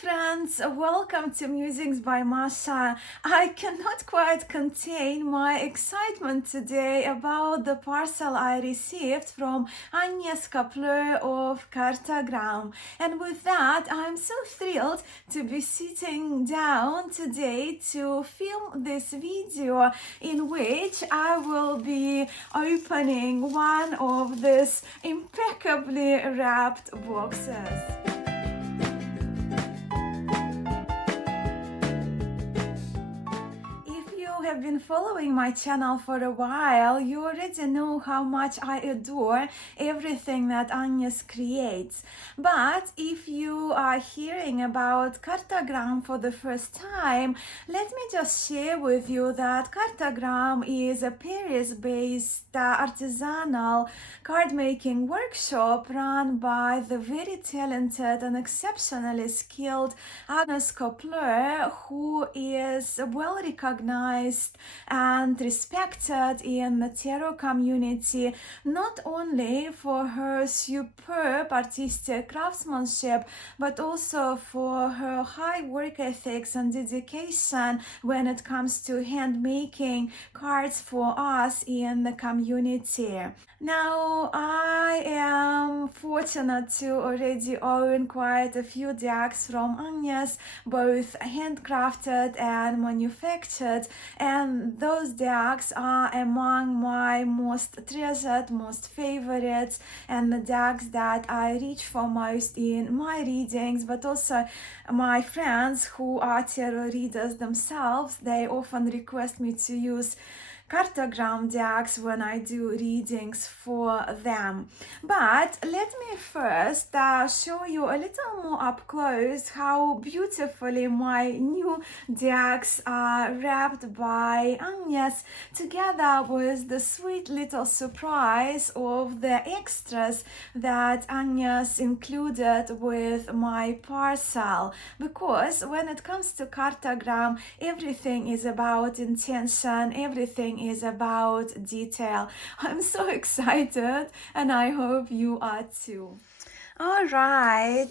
friends, welcome to Musings by Mascha. I cannot quite contain my excitement today about the parcel I received from Agnes Kappler of Kartograme. And with that, I'm so thrilled to be sitting down today to film this video in which I will be opening one of these impeccably wrapped boxes. Have been following my channel for a while, you already know how much I adore everything that Agnes creates. But if you are hearing about Kartograme for the first time, let me just share with you that Kartograme is a Paris-based artisanal card-making workshop run by the very talented and exceptionally skilled Agnes Kappler, who is well recognized and respected in the tarot community, not only for her superb artistic craftsmanship, but also for her high work ethics and dedication when it comes to hand making cards for us in the community. Now, I am fortunate to already own quite a few decks from Agnes, both handcrafted and manufactured, and those decks are among my most treasured, most favorites, and the decks that I reach for most in my readings, but also my friends who are tarot readers themselves, they often request me to use Kartograme decks when I do readings for them. But let me first show you a little more up close how beautifully my new decks are wrapped by Agnes, together with the sweet little surprise of the extras that Agnes included with my parcel. Because when it comes to Kartograme, everything is about intention, everything is about detail. I'm so excited, and I hope you are too. All right,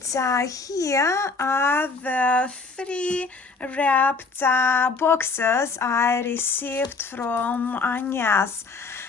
here are the three wrapped boxes I received from Agnes.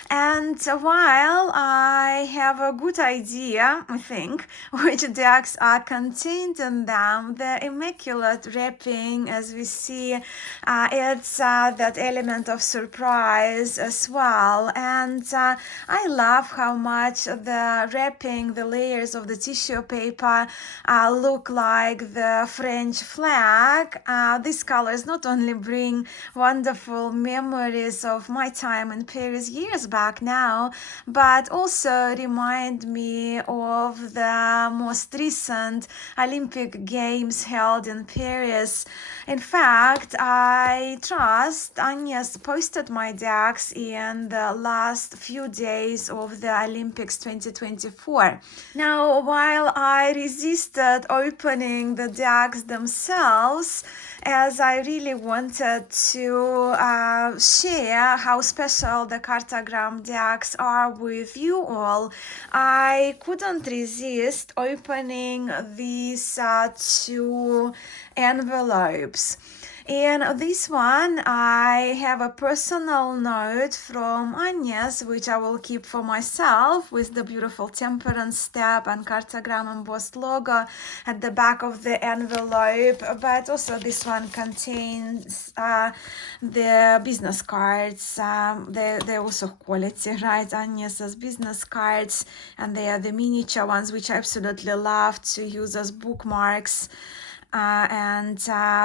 And while I have a good idea, I think, which decks are contained in them, the immaculate wrapping, as we see, adds that element of surprise as well. And I love how much the wrapping, the layers of the tissue paper look like the French flag. These colors not only bring wonderful memories of my time in Paris years back now, but also remind me of the most recent Olympic Games held in Paris. In fact, I trust Agnes posted my decks in the last few days of the Olympics 2024. Now, while I resisted opening the decks themselves, as I really wanted to share how special the Kartograme decks are with you all, I couldn't resist opening these two envelopes. In this one, I have a personal note from Agnes, which I will keep for myself, with the beautiful temperance step and Kartograme embossed logo at the back of the envelope. But also this one contains the business cards. They're also quality, right? Agnes's business cards, and they are the miniature ones, which I absolutely love to use as bookmarks. And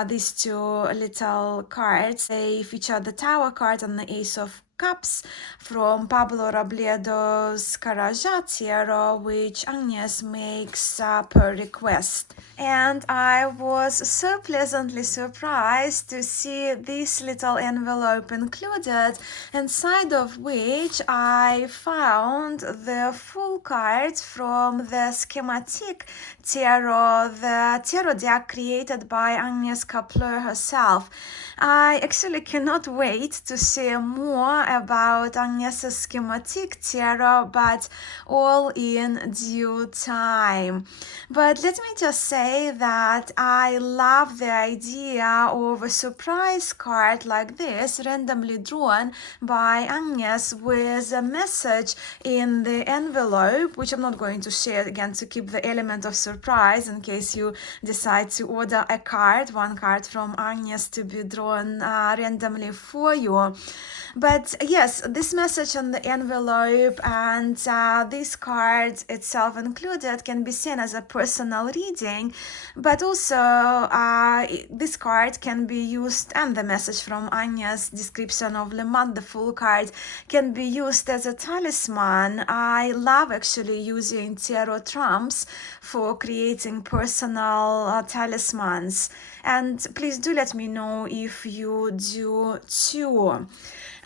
these two little cards, they feature the Tower card and the Ace of Cups from Pablo Robledo's Caraja Tarot, which Agnes makes per request. And I was so pleasantly surprised to see this little envelope included, inside of which I found the full cards from the schematic tarot, the tarot deck created by Agnes Kappler herself. I actually cannot wait to share more about Agnes's schematic tarot, but all in due time. But let me just say that I love the idea of a surprise card like this, randomly drawn by Agnes, with a message in the envelope, which I'm not going to share again to keep the element of surprise in case you decide to order a card, one card from Agnes to be drawn randomly for you. But yes, this message on the envelope and this card itself included can be seen as a personal reading, but also this card can be used, and the message from Agnes' description of Le Mat, the full card, can be used as a talisman. I love actually using tarot trumps for creating personal talismans, and please do let me know if you do too.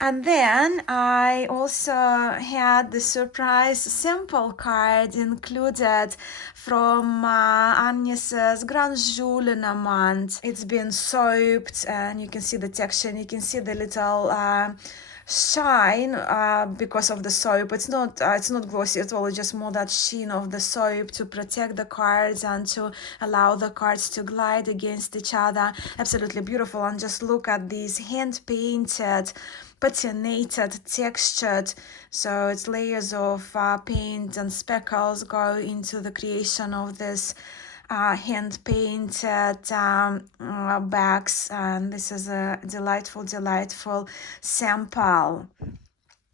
And then I also had the surprise sample card included from Agnes's Grand Jour Lenormand. It's been soaped, and you can see the texture, and you can see the little shine because of the soap. It's not glossy at all. It's just more that sheen of the soap to protect the cards and to allow the cards to glide against each other. Absolutely beautiful. And just look at these hand painted, patinated, textured, so it's layers of paint and speckles go into the creation of this hand painted bags, and this is a delightful sample.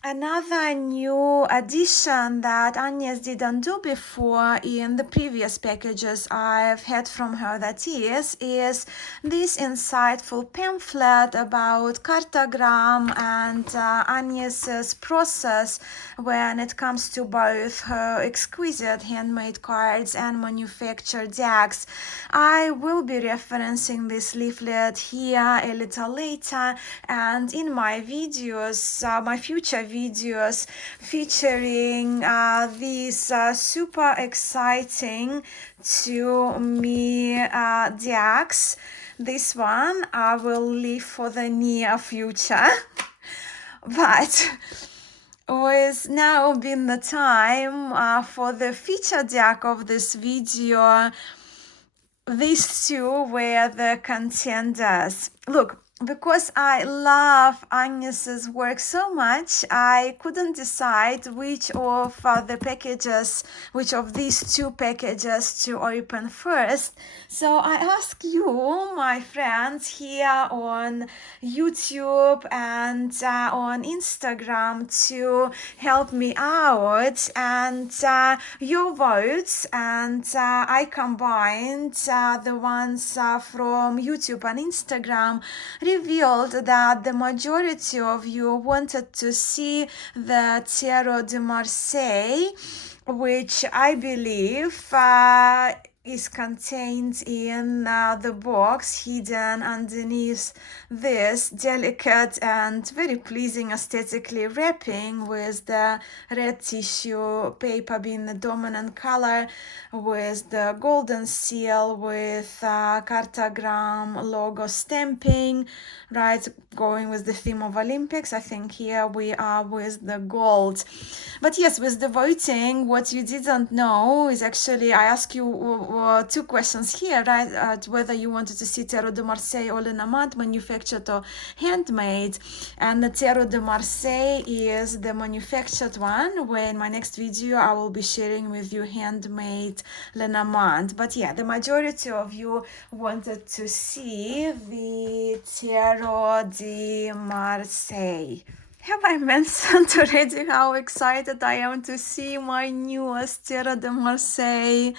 Another new addition that Agnes didn't do before in the previous packages I've had from her, that is this insightful pamphlet about Kartograme and Agnes's process when it comes to both her exquisite handmade cards and manufactured decks. I will be referencing this leaflet here a little later, and in my videos, my future videos featuring these super exciting to me decks. This one I will leave for the near future. But with now being the time for the feature deck of this video, these two were the contenders. Look, because I love Agnes's work so much, I couldn't decide which of which of these two packages to open first. So I ask you, my friends, here on YouTube and on Instagram to help me out, and your votes, and I combined the ones from YouTube and Instagram, revealed that the majority of you wanted to see the Tarot de Marseille, which I believe is contained in the box hidden underneath this delicate and very pleasing aesthetically wrapping, with the red tissue paper being the dominant color, with the golden seal with Kartograme logo stamping, right, going with the theme of Olympics. I think here we are with the gold. But yes, with the voting, what you didn't know is actually I ask you two questions here, right? Whether you wanted to see Tarot de Marseille or Lenormand, manufactured or handmade. And the Tarot de Marseille is the manufactured one, where in my next video I will be sharing with you handmade Lenormand. But yeah, the majority of you wanted to see the Tarot de Marseille. Have I mentioned already how excited I am to see my newest Tarot de Marseille?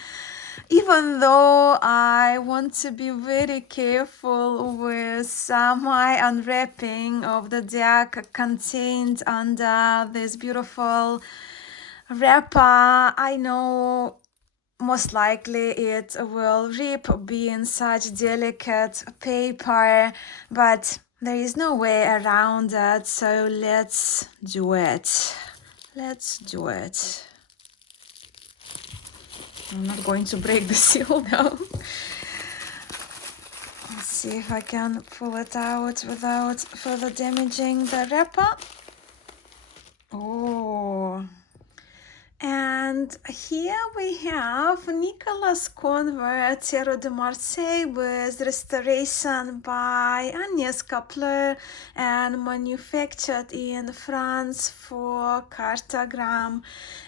Even though I want to be very careful with my unwrapping of the deck contained under this beautiful wrapper, I know most likely it will rip being such delicate paper, but there is no way around it, so let's do it. Let's do it. I'm not going to break the seal though. Let's see if I can pull it out without further damaging the wrapper. And here we have Nicolas Conver, Terre de Marseille, with restoration by Agnes Kappler and manufactured in France for Kartograme.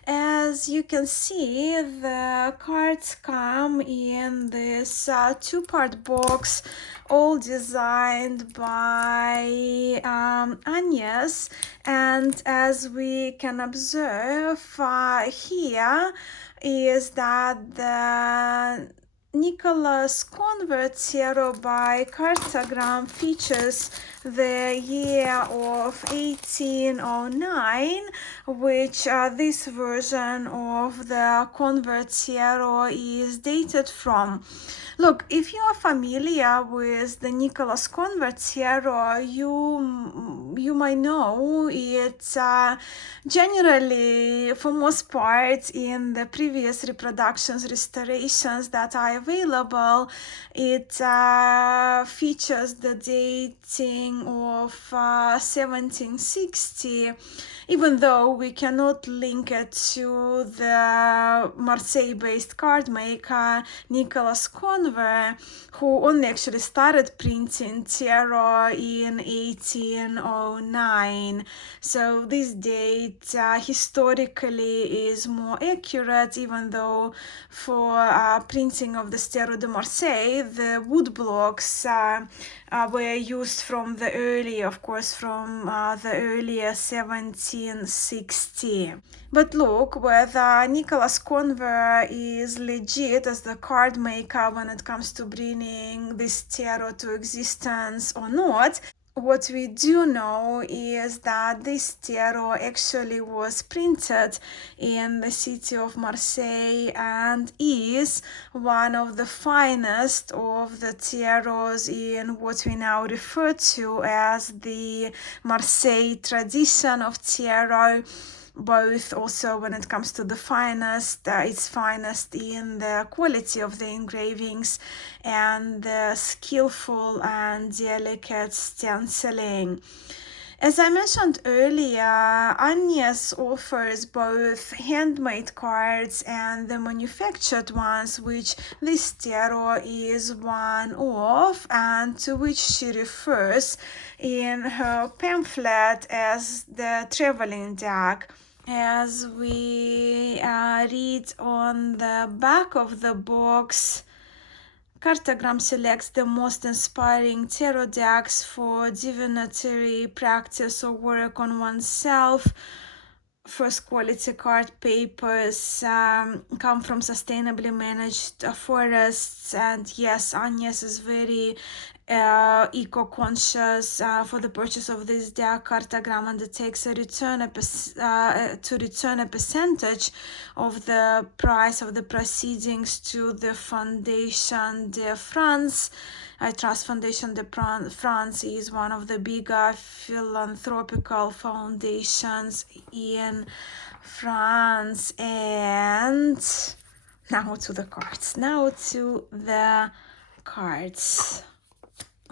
As you can see, the cards come in this two-part box, all designed by Agnes, and as we can observe here is that the Nicolas Conver Tarot by Kartograme features the year of 1809, which this version of the Conver Tarot is dated from. Look, if you are familiar with the Nicolas Conver Tarot, you might know it generally, for most part, in the previous reproductions, restorations that are available, it features the dating of 1760, even though we cannot link it to the Marseille-based card maker Nicolas Conver, who only actually started printing tarot in 1809. So this date historically is more accurate, even though for printing of the Tarot de Marseille, the wood blocks were used from the early, of course, from the earlier 1760. But look, whether Nicolas Conver is legit as the card maker when it comes to bringing this tarot to existence or not, what we do know is that this tarot actually was printed in the city of Marseille and is one of the finest of the tarots in what we now refer to as the Marseille tradition of tarot, both also when it comes to the finest, it's finest in the quality of the engravings and the skillful and delicate stenciling. As I mentioned earlier, Agnes offers both handmade cards and the manufactured ones, which this tarot is one of, and to which she refers in her pamphlet as the traveling deck. As we read on the back of the box, Kartograme selects the most inspiring tarot decks for divinatory practice or work on oneself. First quality card papers come from sustainably managed forests, and yes, Agnes is very eco-conscious. For the purchase of this deck, Kartograme undertakes to return a percentage of the price of the proceedings to the Fondation de France. I trust Fondation de France is one of the bigger philanthropical foundations in France. And now to the cards.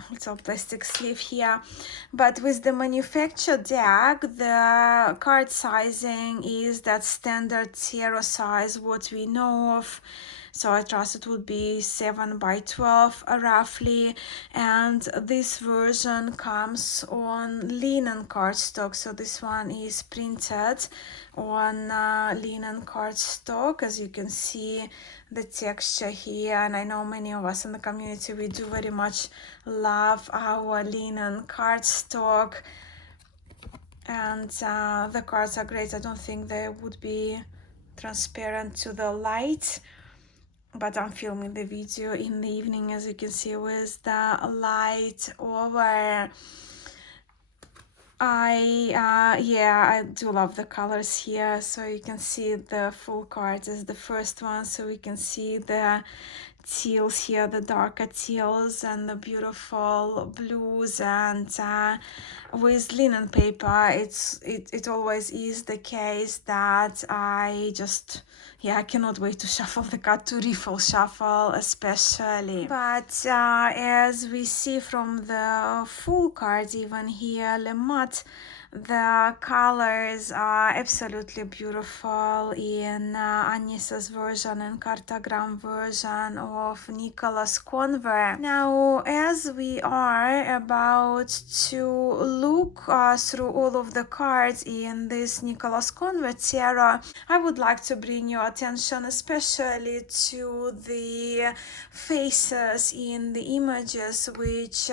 Little plastic sleeve here, but with the manufactured deck, the card sizing is that standard tarot size, what we know of. So I trust it would be 7 by 12 roughly, and this version comes on linen cardstock. So this one is printed on linen cardstock, as you can see the texture here, and I know many of us in the community, we do very much love our linen cardstock, and the cards are great. I don't think they would be transparent to the light, but I'm filming the video in the evening, as you can see, with the light over. I do love the colors here. So you can see the full card is the first one, so we can see the teals here, the darker teals and the beautiful blues, and with linen paper it always is the case that I cannot wait to shuffle the card, to refill shuffle especially. But as we see from the full card, even here, Le Mat The colors are absolutely beautiful in Agnes's version and Kartograme version of Nicolas Conver. Now, as we are about to look through all of the cards in this Nicolas Conver tarot, I would like to bring your attention especially to the faces in the images which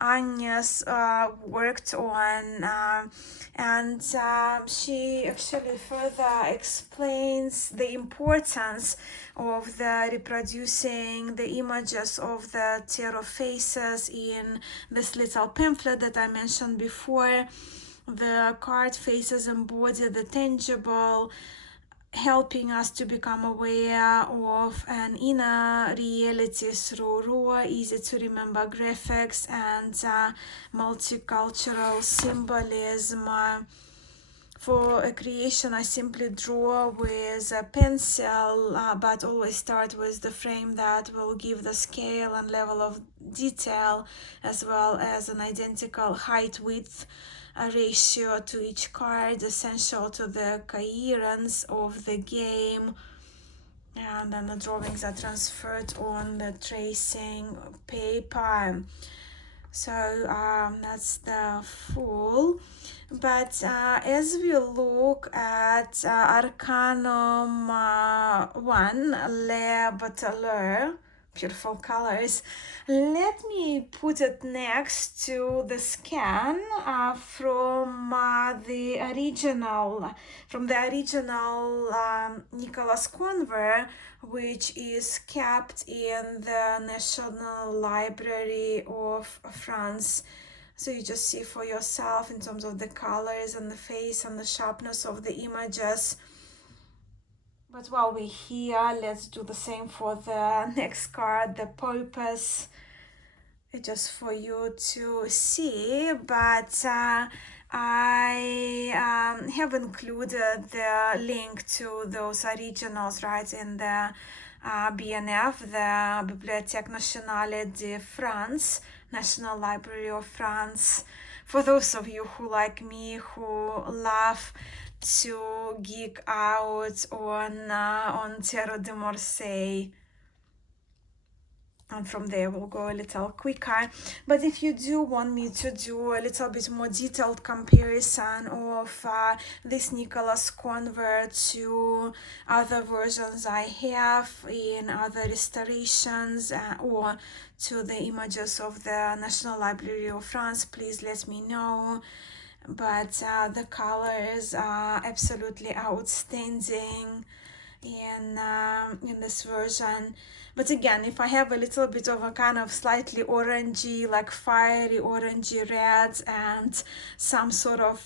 Agnes worked on, and she actually further explains the importance of the reproducing the images of the tarot faces in this little pamphlet that I mentioned before. The card faces embody the tangible, helping us to become aware of an inner reality through raw, easy to remember graphics and multicultural symbolism. For a creation, I simply draw with a pencil, but always start with the frame that will give the scale and level of detail, as well as an identical height-width ratio to each card, essential to the coherence of the game. And then the drawings are transferred on the tracing paper. So that's the full. But as we look at Arcanum 1, Le Bateleur, beautiful colors, let me put it next to the scan from the original Nicolas Conver, which is kept in the National Library of France. So you just see for yourself in terms of the colors and the face and the sharpness of the images. But while we're here, let's do the same for the next card, the Purpose, just for you to see. But I have included the link to those originals right in the BNF, the Bibliothèque Nationale de France, National Library of France. For those of you who, like me, who love to geek out on Tarot de Marseille, and from there we'll go a little quicker. But if you do want me to do a little bit more detailed comparison of this Nicolas Conver to other versions I have in other restorations or to the images of the National Library of France, please let me know. But the colors are absolutely outstanding in this version. But again, if I have a little bit of a kind of slightly orangey, like fiery orangey red and some sort of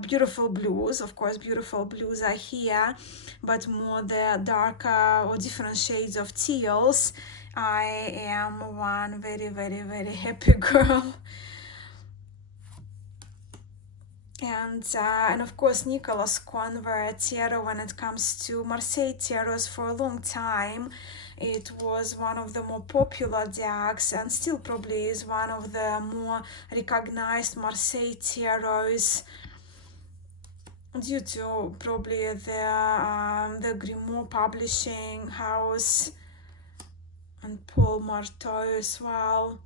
beautiful blues, of course beautiful blues are here, but more the darker or different shades of teals, I am one very, very, very happy girl. And of course, Nicolas Conver tarot, when it comes to Marseille tarots, for a long time it was one of the more popular decks and still probably is one of the more recognized Marseille tarots due to probably the Grimaud publishing house and Paul Marteau as well.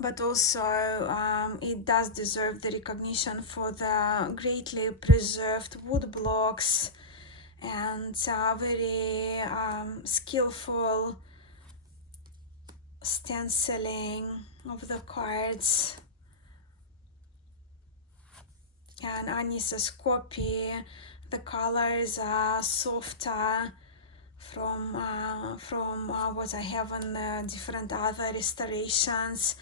But also it does deserve the recognition for the greatly preserved wood blocks and very skillful stenciling of the cards. And Agnes's copy, the colors are softer from what I have in the different other restorations.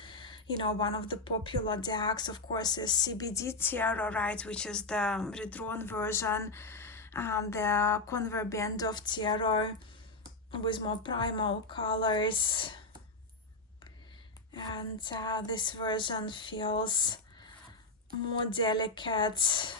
You know, one of the popular decks, of course, is CBD Tarot, right, which is the redrawn version, the Conver Band of Tarot with more primal colors. And this version feels more delicate.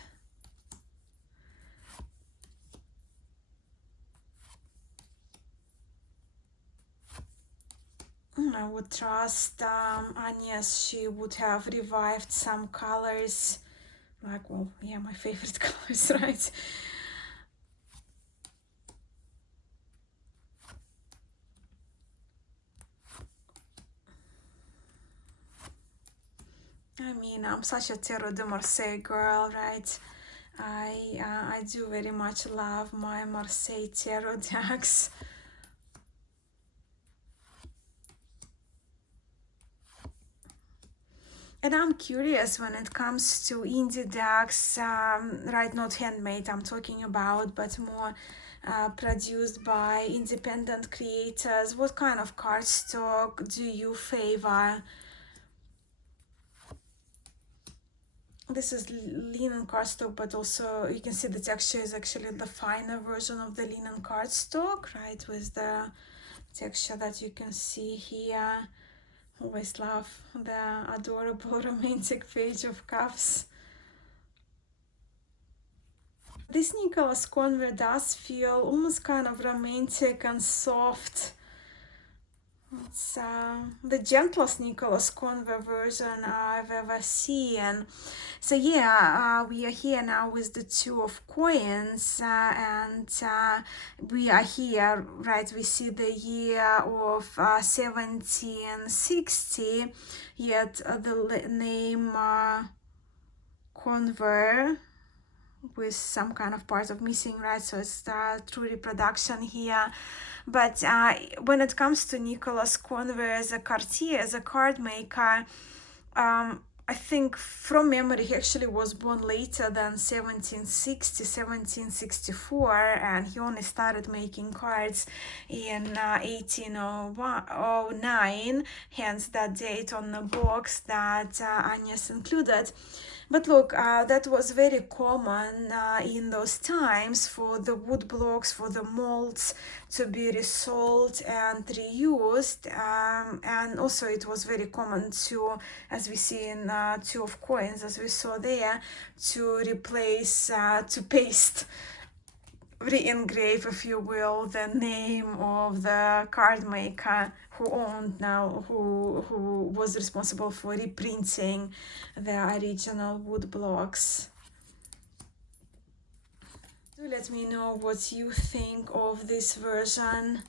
I would trust Agnes, she would have revived some colors, like, well, yeah, my favorite colors, right? I mean, I'm such a Terre de Marseille girl, right? I do very much love my Marseille tarot decks. And I'm curious when it comes to indie decks, right? Not handmade, I'm talking about, but more produced by independent creators. What kind of cardstock do you favor? This is linen cardstock, but also you can see the texture is actually the finer version of the linen cardstock, right? With the texture that you can see here. Always love the adorable romantic page of cups. This Nicolas Conver does feel almost kind of romantic and soft. It's the gentlest Nicolas Conver version I've ever seen. So yeah, we are here now with the Two of Coins, and we are here, right? We see the year of 1760, yet the name Conver with some kind of part of missing, right? So it's true reproduction here. But when it comes to Nicolas Conver as a courtier, as a card maker, I think from memory he actually was born later than 1760, 1764, and he only started making cards in 1809, hence that date on the box that Agnes included. But look, that was very common in those times for the wood blocks, for the molds to be resold and reused. And also it was very common to, as we see in Two of Coins, as we saw there, to replace, to paste, re-engrave, if you will, the name of the card maker who owned now, who was responsible for reprinting the original wood blocks. Do let me know what you think of this version.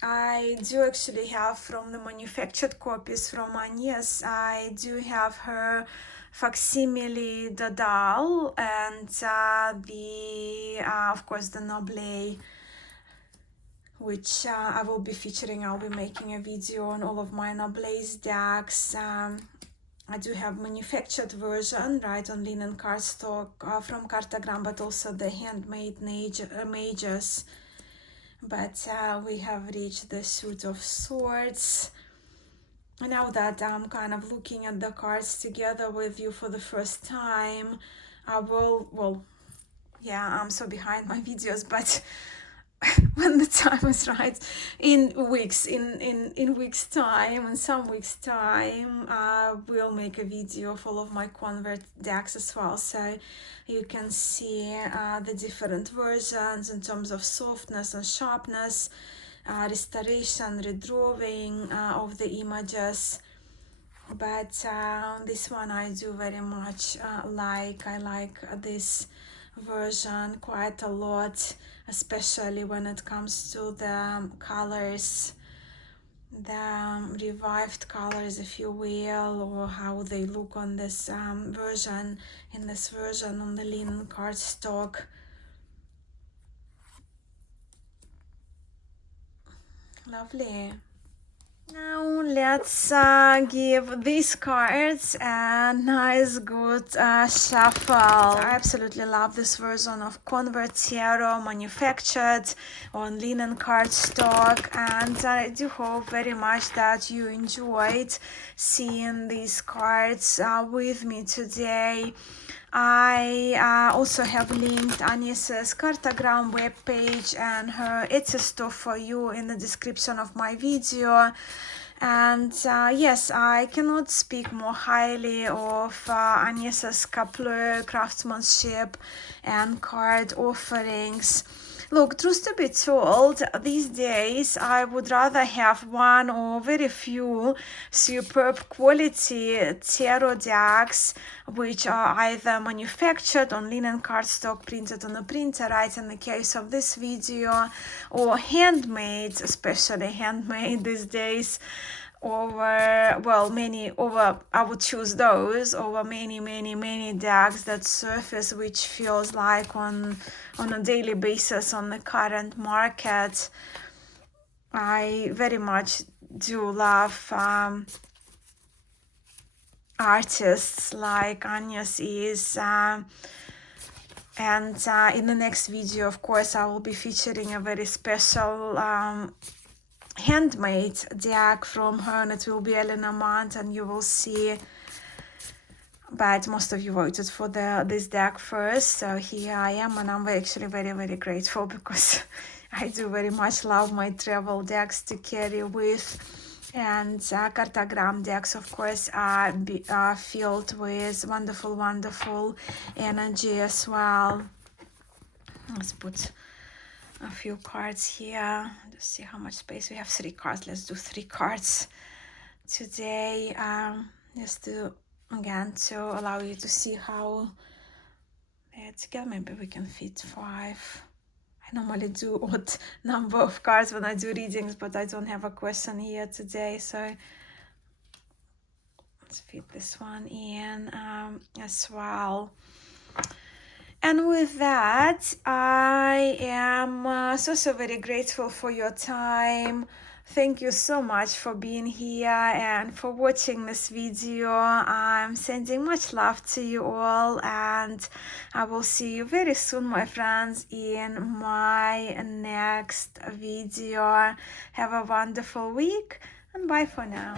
I do actually have from the manufactured copies from Agnes, I do have her facsimile Dodal and of course the Noble, which I will be featuring. I'll be making a video on all of my Noble's decks. I do have manufactured version, right, on linen cardstock from Kartograme, but also the handmade mages. But we have reached the Suit of Swords. Now that I'm kind of looking at the cards together with you for the first time, I will, well, yeah, I'm so behind my videos, but when the time is right, in weeks time, in some weeks time, we'll make a video of all of my convert decks as well, so you can see the different versions in terms of softness and sharpness, restoration, redrawing of the images. But this one I do very much like. I like this version quite a lot, especially when it comes to the colors, the revived colors, if you will, or how they look on this version, in this version on the linen cardstock. Lovely. Now let's give these cards a nice good shuffle. I absolutely love this version of Convert Tarot, manufactured on linen cardstock, and I do hope very much that you enjoyed seeing these cards with me today. I also have linked Agnes's Kartograme webpage and her Etsy store for you in the description of my video. And yes, I cannot speak more highly of Agnes Kappler craftsmanship and card offerings. Look, truth to be told, these days I would rather have one or very few superb quality tarot decks, which are either manufactured on linen cardstock, printed on a printer, right, in the case of this video, or handmade, especially handmade these days, over, well, many, over, I would choose those over many decks that surface, which feels like on a daily basis on the current market. I very much do love artists like Agnes is, and in the next video, of course, I will be featuring a very special handmade deck from her, and it will be Elena Mont, and you will see, but most of you voted for this deck first, so here I am, and I'm actually very grateful, because I do very much love my travel decks to carry with. And Kartograme decks, of course, are filled with wonderful energy as well. Let's put a few cards here. Let's see how much space we have. 3 cards. Let's do 3 cards today. Just to, again, to allow you to see how they're together. Maybe we can fit 5. I normally do odd number of cards when I do readings, but I don't have a question here today, so let's fit this one in as well. And with that, I am so very grateful for your time. Thank you so much for being here and for watching this video. I'm sending much love to you all, and I will see you very soon, my friends, in my next video. Have a wonderful week, and bye for now.